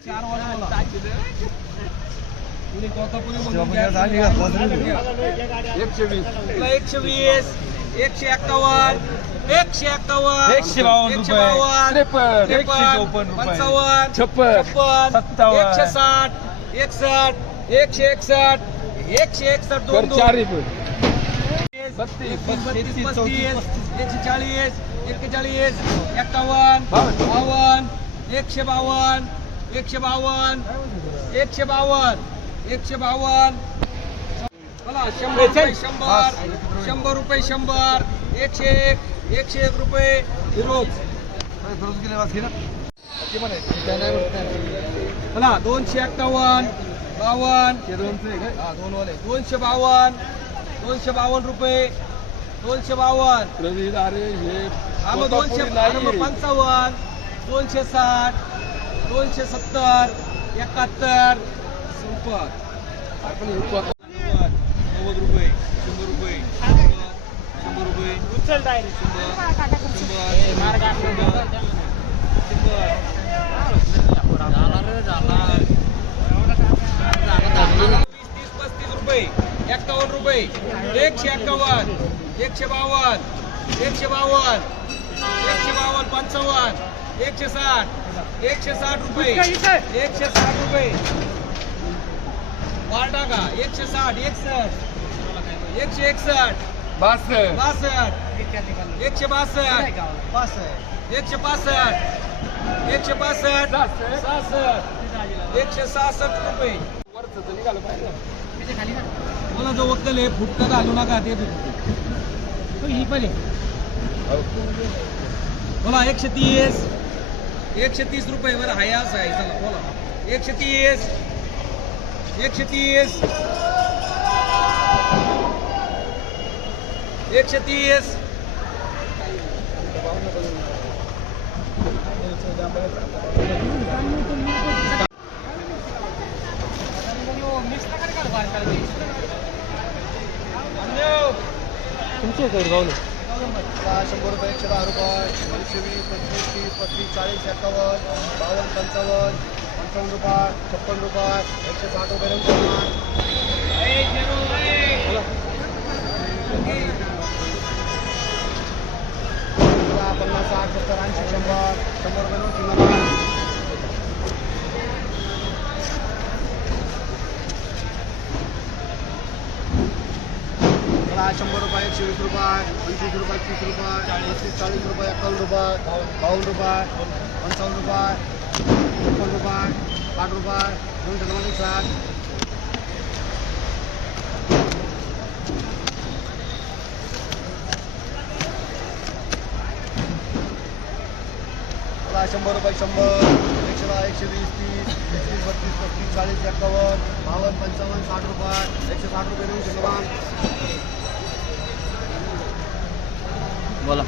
एकशे वीस तुला एकशे वीस एकशे एक्कावन्न एकशे एक्कावन्न एकशे बावन्न एकशे रुपये. बावन्न त्रेपन्न. त्रेपन्न, एकशे चौपन्न रुपये. पंचावन्न छप्पन. छप्पन सत्तावन्न. एकशे साठ एकसष्ट एकशे एकसष्ट एकशे एकसष्ट दोन बत्तीस, बत्तीस, पस्तीस, एकशे चाळीस एकशे बावन्न एकशे बावन्न एकशे बावन्न बोला शंभर रुपये शंभर. शंभर रुपये शंभर. एकशे एक एकशे एक रुपये. रोज बोला दोनशे एक्कावन्न बावन्न हा, दोन वाले दोनशे बावन्न दोनशे बावन्न रुपये. दोनशे बावन्न हा दोनशे पंचावन्न दोनशे साठ. दोनशे सत्तर एकाहत्तर. संपत नव्वद रुपये शंभर रुपये. शंभर रुपये. शंभर शंभर शंभर तीस पस्तीस रुपये. एक्कावन्न रुपये. एकशे एक्कावन्न. एकशे बावन्न. एकशे बावन्न. एकशे बावन्न पंचावन्न. एकशे साठ. एकशे साठ रुपये. एकशे साठ रुपये. वाढ टाका एकशे साठ एकसष्ट. एकशे एकसष्ट. बासष्ट. एकशे बासष्ट. एकशे पासष्ट एकशे पासष्ट सहासष्ट एकशे सहासष्ट रुपये. मला जो वक्कल आहे फुटका घालू नका ते ही पण बोला एकशे तीस. एकशे तीस रुपये बरं हाय असं आहे. चला, बोला. एकशे तीस. एकशे तीस. एकशे तीस. तुमचे गावले शंभर रुपये एकशे दहा रुपये एकशे वीस पंचवीस तीस पस्तीस चाळीस एक्कावन्न बावन्न पंचावन्न पंचावन्न रुपये छप्पन रुपये एकशे साठ रुपये पन्नास साठ सत्तर ऐंशी शंभर शंभर रुपये शंभर रुपये एकशे वीस रुपये पंचवीस रुपये तीस रुपये पस्तीस चाळीस रुपये एकावन्न रुपये बावन्न रुपये पंचावन्न रुपये छप्पन रुपये आठ रुपये दोनशे नव्वद साठ. शंभर रुपये शंभर एकशे दहा एकशे वीस तीस एकवीस बत्तीस पस्तीस चाळीस एकावन्न बावन्न पंचावन्न साठ रुपये एकशे साठ रुपये दोनशे नव्वद बोला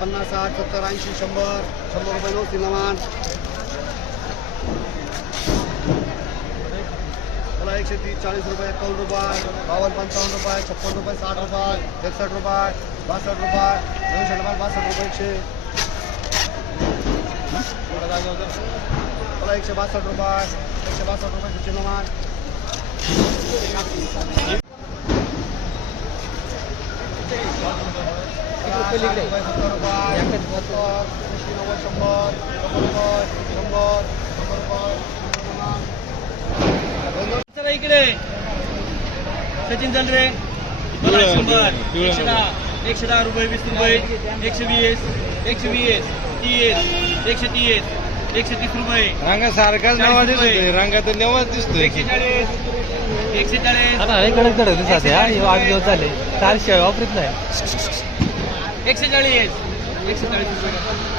पन्नास साठ सत्तर ऐंशी शंभर शंभर रुपये नऊ सिनेमान मला एकशे तीस चाळीस रुपये एकावन्न रुपये बावन्न पंचावन्न रुपये छप्पन रुपये साठ रुपये एकसष्ट रुपये बासष्ट रुपये दोनशे रुपये बासष्ट रुपये एकशे मला एकशे बासष्ट रुपये एकशे बासष्ट रुपये सिनेमान रुपये सत्तर ऐंशी नव्वद शंभर शंभर रुपये शंभर शंभर रुपये चला इकडे. सचिन चंद्रे शंभर. एकशे दहा एकशे दहा रुपये वीस रुपये एकशे वीस एकशे वीस तीस एकशे तीस. एकशे तीस रुपये. रंगा सारखाच चाळीस नवा रुपये. दिसतोय रंगात नवाच दिसतोय. एकशे चाळीस एकशे चाळीस. आता हे कडक धडक दिसत आहे हा. हे आठ दिवस झाले. चारशे वापरीत नाही. एकशे चाळीस. एकशे चाळीस रुपये.